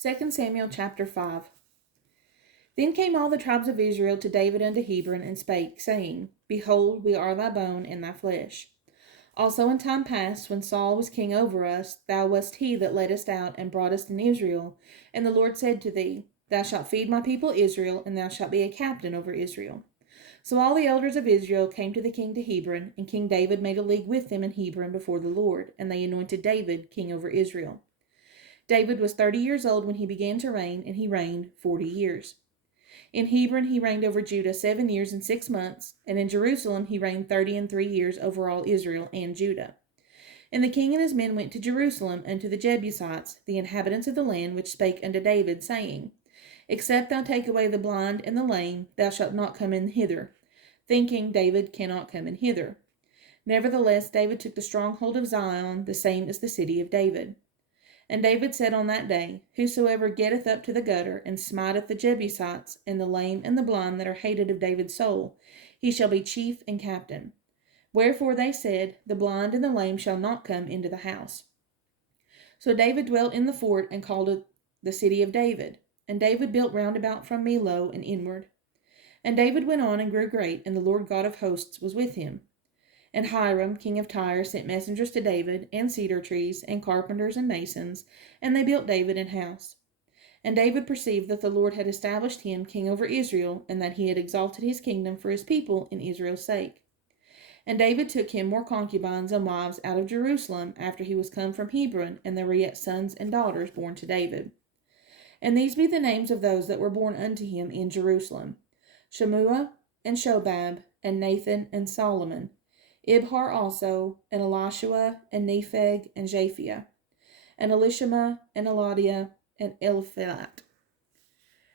2 Samuel chapter 5. Then came all the tribes of Israel to David unto Hebron, and spake, saying, Behold, we are thy bone and thy flesh. Also in time past, when Saul was king over us, thou wast he that led us out and brought us in Israel. And the Lord said to thee, Thou shalt feed my people Israel, and thou shalt be a captain over Israel. So all the elders of Israel came to the king to Hebron, and King David made a league with them in Hebron before the Lord, and they anointed David king over Israel. David was 30 years old when he began to reign, and he reigned 40 years. In Hebron he reigned over Judah 7 years and 6 months, and in Jerusalem he reigned 30 and 3 years over all Israel and Judah. And the king and his men went to Jerusalem unto the Jebusites, the inhabitants of the land, which spake unto David, saying, Except thou take away the blind and the lame, thou shalt not come in hither. Thinking, David cannot come in hither. Nevertheless, David took the stronghold of Zion, the same as the city of David. And David said on that day, Whosoever getteth up to the gutter, and smiteth the Jebusites, and the lame and the blind that are hated of David's soul, he shall be chief and captain. Wherefore they said, The blind and the lame shall not come into the house. So David dwelt in the fort, and called it the city of David. And David built round about from Millo and inward. And David went on and grew great, and the Lord God of hosts was with him. And Hiram, king of Tyre, sent messengers to David, and cedar trees, and carpenters and masons, and they built David an house. And David perceived that the Lord had established him king over Israel, and that he had exalted his kingdom for his people in Israel's sake. And David took him more concubines and wives out of Jerusalem after he was come from Hebron, and there were yet sons and daughters born to David. And these be the names of those that were born unto him in Jerusalem: Shemua, and Shobab, and Nathan, and Solomon, Ibhar also, and Elishua, and Nepheg, and Japhiah, and Elishama, and Eladiah, and Eliphalet.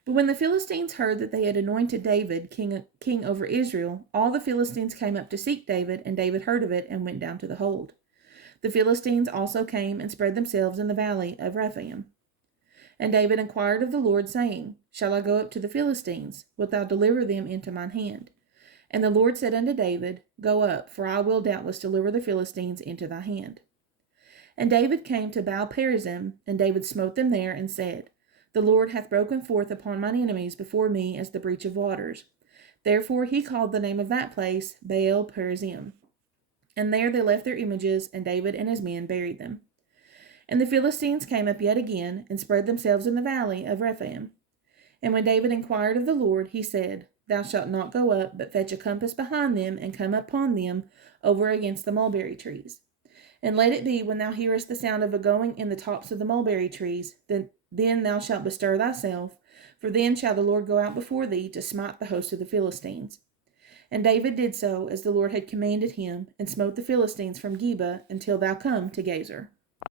But when the Philistines heard that they had anointed David king over Israel, all the Philistines came up to seek David, and David heard of it, and went down to the hold. The Philistines also came and spread themselves in the valley of Rephaim. And David inquired of the Lord, saying, Shall I go up to the Philistines? Wilt thou deliver them into mine hand? And the Lord said unto David, Go up, for I will doubtless deliver the Philistines into thy hand. And David came to Baal-perazim, and David smote them there, and said, The Lord hath broken forth upon mine enemies before me as the breach of waters. Therefore he called the name of that place Baal-perazim. And there they left their images, and David and his men buried them. And the Philistines came up yet again, and spread themselves in the valley of Rephaim. And when David inquired of the Lord, he said, Thou shalt not go up, but fetch a compass behind them, and come upon them over against the mulberry trees. And let it be, when thou hearest the sound of a going in the tops of the mulberry trees, then thou shalt bestir thyself, for then shall the Lord go out before thee to smite the host of the Philistines. And David did so, as the Lord had commanded him, and smote the Philistines from Geba until thou come to Gazer.